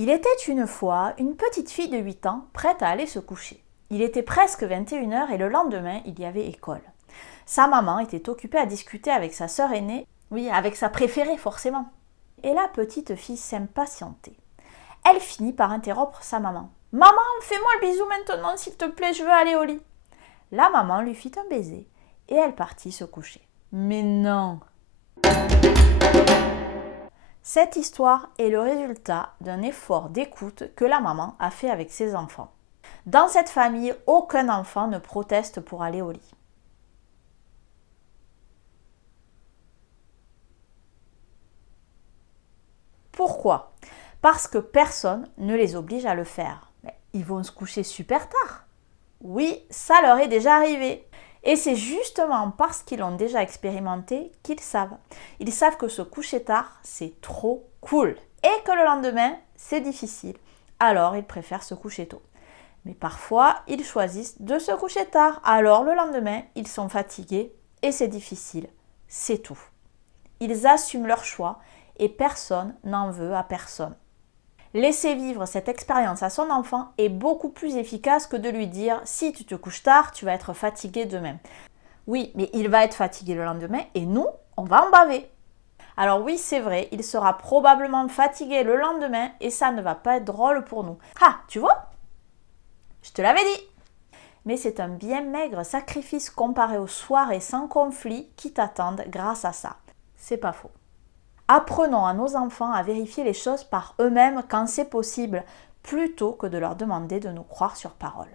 Il était une fois une petite fille de 8 ans prête à aller se coucher. Il était presque 21 h et le lendemain, il y avait école. Sa maman était occupée à discuter avec sa sœur aînée, oui, avec sa préférée forcément. Et la petite fille s'impatientait. Elle finit par interrompre sa maman. « Maman, fais-moi le bisou maintenant s'il te plaît, je veux aller au lit. » La maman lui fit un baiser et elle partit se coucher. Mais non! Cette histoire est le résultat d'un effort d'écoute que la maman a fait avec ses enfants. Dans cette famille, aucun enfant ne proteste pour aller au lit. Pourquoi? Parce que personne ne les oblige à le faire. Mais ils vont se coucher super tard. Oui, ça leur est déjà arrivé. Et c'est justement parce qu'ils l'ont déjà expérimenté qu'ils savent. Ils savent que se coucher tard, c'est trop cool. Et que le lendemain, c'est difficile. Alors, ils préfèrent se coucher tôt. Mais parfois, ils choisissent de se coucher tard. Alors, le lendemain, ils sont fatigués et c'est difficile. C'est tout. Ils assument leur choix et personne n'en veut à personne. Laisser vivre cette expérience à son enfant est beaucoup plus efficace que de lui dire « si tu te couches tard, tu vas être fatigué demain ». Oui, mais il va être fatigué le lendemain et nous, on va en baver. Alors oui, c'est vrai, il sera probablement fatigué le lendemain et ça ne va pas être drôle pour nous. Ah, tu vois? Je te l'avais dit! Mais c'est un bien maigre sacrifice comparé aux soirées sans conflit qui t'attendent grâce à ça. C'est pas faux. Apprenons à nos enfants à vérifier les choses par eux-mêmes quand c'est possible, plutôt que de leur demander de nous croire sur parole.